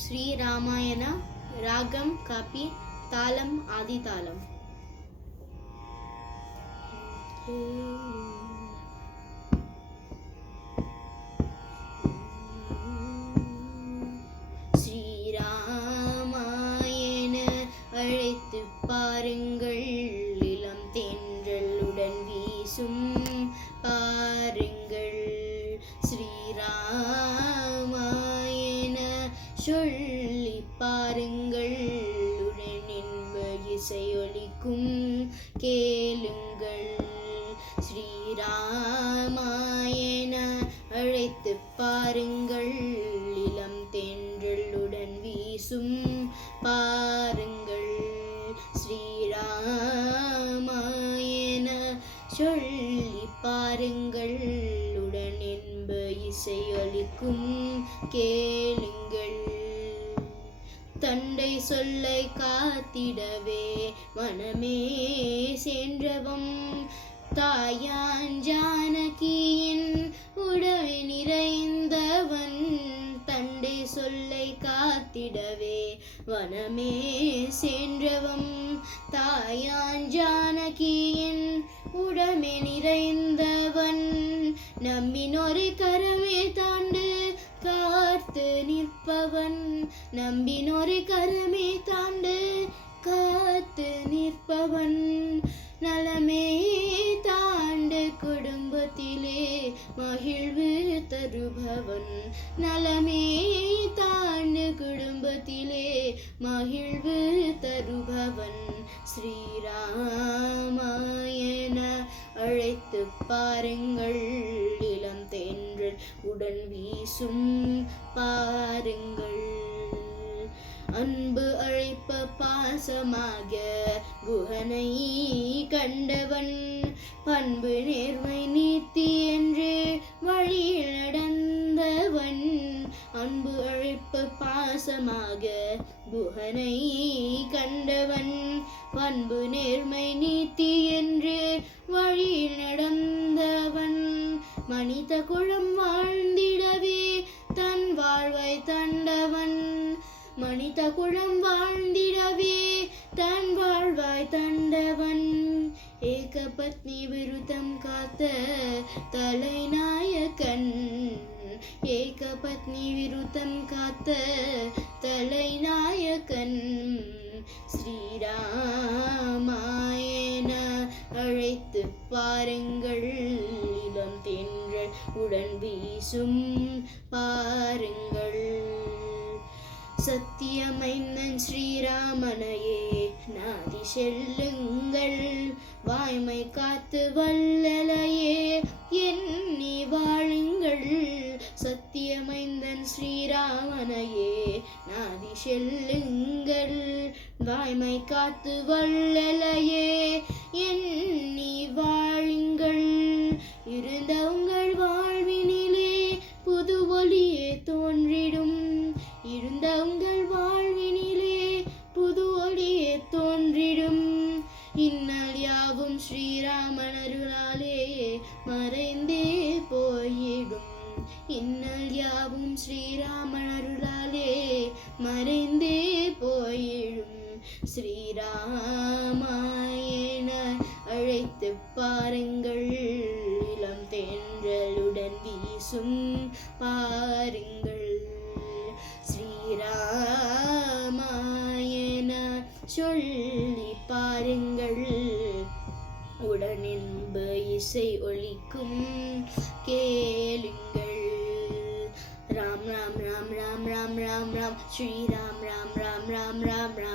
ஸ்ரீ ராமாயண ராகம் காப்பி தாளம் ஆதி தாளம். ஸ்ரீராமாயண அழைத்து பாருங்கள், இளம் தென்றலுடன் வீசும் பாருங்கள். ஸ்ரீராமாயண சொல்லி பாருங்கள், உடன் இன்ப இசையொலிக்கும் கேளுங்கள். ஸ்ரீராமாயண அழைத்து பாருங்கள், இளம் தென்றலுடன் வீசும் பாருங்கள். ஸ்ரீராமாயண சொல்லி பாருங்கள், உடன் இன்ப இசையொலிக்கும் கேளுங்கள். தண்டை சொல்லை காத்திடவே மனமே சென்றவம், தாயான் ஜானகியின் உடலை நிறைந்தவன். தண்டை சொல்லை காத்திடவே வனமே சென்றவம், தாயான் ஜானகியின் உடமை நிறைந்தவன். நம்பினொரு கரமே தாண்டு காத்து நிற்பவன், நம்பினொரு கரமே தாண்டு காத்து நிற்பவன். நலமே தாண்டு குடும்பத்திலே மகிழ்வு தருபவன், நலமே தாண்டு குடும்பத்திலே மகிழ்வு தருபவன். ஸ்ரீராமாயண அழைத்து பாருங்கள், இளம் தென்றல் உடன் வீசும் பாருங்கள். அன்பு அழைப்ப பாசமாக குஹனை கண்டவன், பண்பு நேர்மை நீத்தி என்று வழியில் நடந்தவன். அன்பு அழைப்ப பாசமாக குஹனை கண்டவன், பண்பு நேர்மை நீத்தி என்று வழியில் நடந்தவன். மனித குலம் வாழ்ந்திடவே தன் வாழ்வை தண்டவன், மனித குலம் வாழ்ந்திடவே தன் வாழ்வாய் தண்டவன். ஏகபத்னி விருத்தம் காத்த தலைநாயகன், ஏகபத்னி விருத்தம் காத்த தலைநாயகன். ஸ்ரீராமாயண அழைத்து பாருங்கள், இளம் தென்றல் உடன் வீசும் பாருங்கள். சத்தியமைந்தன் ஸ்ரீராமனையே நாதி செல்லுங்கள், வாய்மை காத்து வல்லலையே எண்ணி வாழுங்கள். சத்தியமைந்தன் ஸ்ரீராமனையே நாதி செல்லுங்கள், வாய்மை காத்து வல்லலையே எண்ணி வாழுங்கள். இருந்த உங்கள் வாழ்வினிலே புது ஒளியே தோன்றிடும், இருந்த உங்கள் வாழ்வினிலே புது ஒளியே தோன்றிடும். இன்னல் யாவும் ஸ்ரீராமன் அருளாலே மறைந்தே போயிடும், இன்னல் யாவும் ஸ்ரீராமன் அருளாலே மறைந்தே போயிடும். ஸ்ரீராமாயண அழைத்து பாருங்கள், இளம் தென்றலுடன் வீசும் பாருங்கள். ஸ்ரீராமாயண சொல்லி பாருங்கள், உடன் இன்ப இசை ஒலிக்கும் கேளுங்கள். ராம் ராம் ராம் ராம் ராம் ராம் ராம், ஸ்ரீராம் ராம் ராம் ராம் ராம் ராம்.